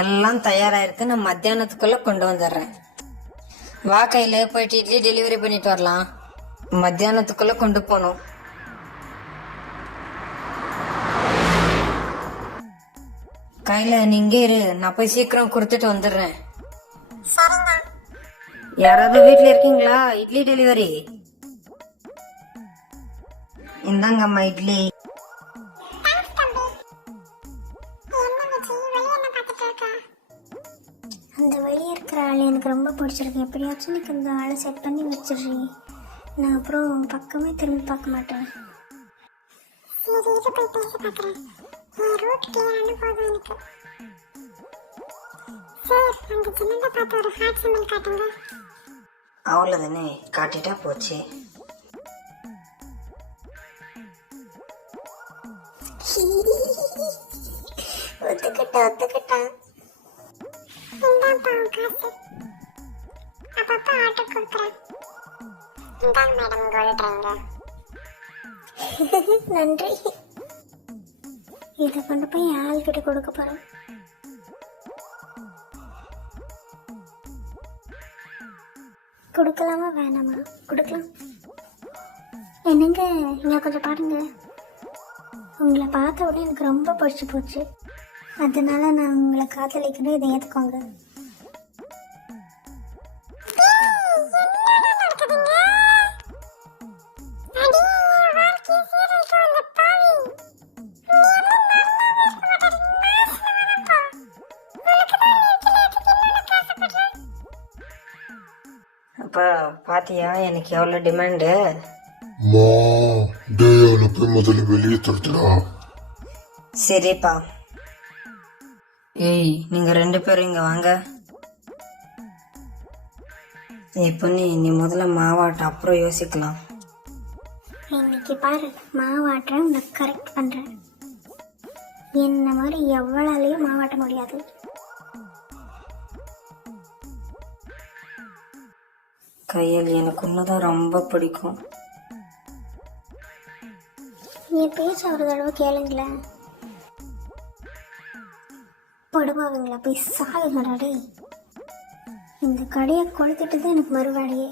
எல்லாம் தயாராயிருக்கு. நான் மத்தியானத்துக்குள்ள கொண்டு வந்துடுறேன். வா கையில போயிட்டு இட்லி டெலிவரி பண்ணிட்டு வரலாம். மத்தியானத்துக்குள்ள கொண்டு போகணும். கையில நீங்க இரு, நான் போய் சீக்கிரம் கொடுத்துட்டு வந்துடுறேன். யாராவது வீட்டுல இருக்கீங்களா? இட்லி டெலிவரி. இந்தாங்கம்மா இட்லி. அந்த வெளியே இருக்கிற ஆள் எனக்கு ரொம்ப பிடிச்சிருக்கு. எப்படியாச்சும் எனக்கு அந்த ஆளை செட் பண்ணி வச்சிடுறீ. நான் அப்புறம் பக்கமே திரும்பி பார்க்க மாட்டேன். அவ்வளவுதானே, காட்டிட்டா போச்சு. ஒத்துக்கிட்டா நன்றி. இதை கொண்டு போய் ஆள்கிட்ட கொடுக்க போறேன். கொடுக்கலாமா வேணாமா? கொடுக்கலாம். என்னங்க, இங்க கொஞ்சம் பாருங்க. உங்களை பார்த்த உடனே எனக்கு ரொம்ப பிடிச்சி போச்சு. அதனால நான் உங்களை காதலிக்கணும். இதை ஏற்றுக்கோங்க. அப்ப பாத்தியா எனக்கு எவ்வளவு டிமாண்டு? முதல்ல வெளியே துரத்துடா. சரிப்பா. ஏய், நீங்க 2 பேரும் இங்க வாங்க. இப்ப நீ முதல்ல மாவாட்ட, அப்புறம் யோசிக்கலாம். இன்னைக்கு பாரு, மாவாட்டுறேன், உனக்கு கரெக்ட் பண்றேன். என்ன மாதிரி எவ்வளோலையும் மாவாட்ட முடியாது. கையில் எனக்கு உன்னதான் ரொம்ப பிடிக்கும். என் பேச்சு ஒரு தடவை கேளுங்களேன். படுபாவீங்களா? போய் சாகுங்கடாடே. இந்த கடையை கொளுத்துட்டு தான் எனக்கு மறுவாடியே.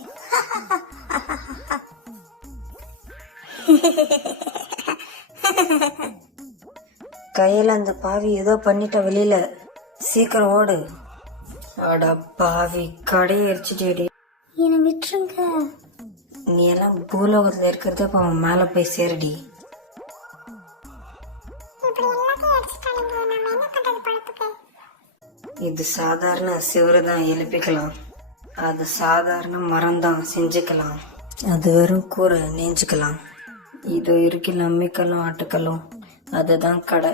கையில அந்த பாவி ஏதோ பண்ணிட்ட வெளியில. சீக்கிரம் ஓடு. அட பாவி, கடையை எரிச்சிட்டேடி. என்னை விட்டுருங்க. நீ எல்லாம் பூலோகத்துல இருக்கிறத இப்ப அவன் மேல போய் சேரடி. இது சாதாரண சிவருதான் எழுப்பிக்கலாம். அது சாதாரண மரம்தான் செஞ்சுக்கலாம். அது வெறும் கூரை நெஞ்சுக்கலாம். இது இருக்கில் அம்மிக்கல்லும் ஆட்டுக்கல்லும், அதுதான் கடை.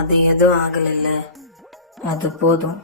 அது எதுவும் ஆகல. அது போதும்.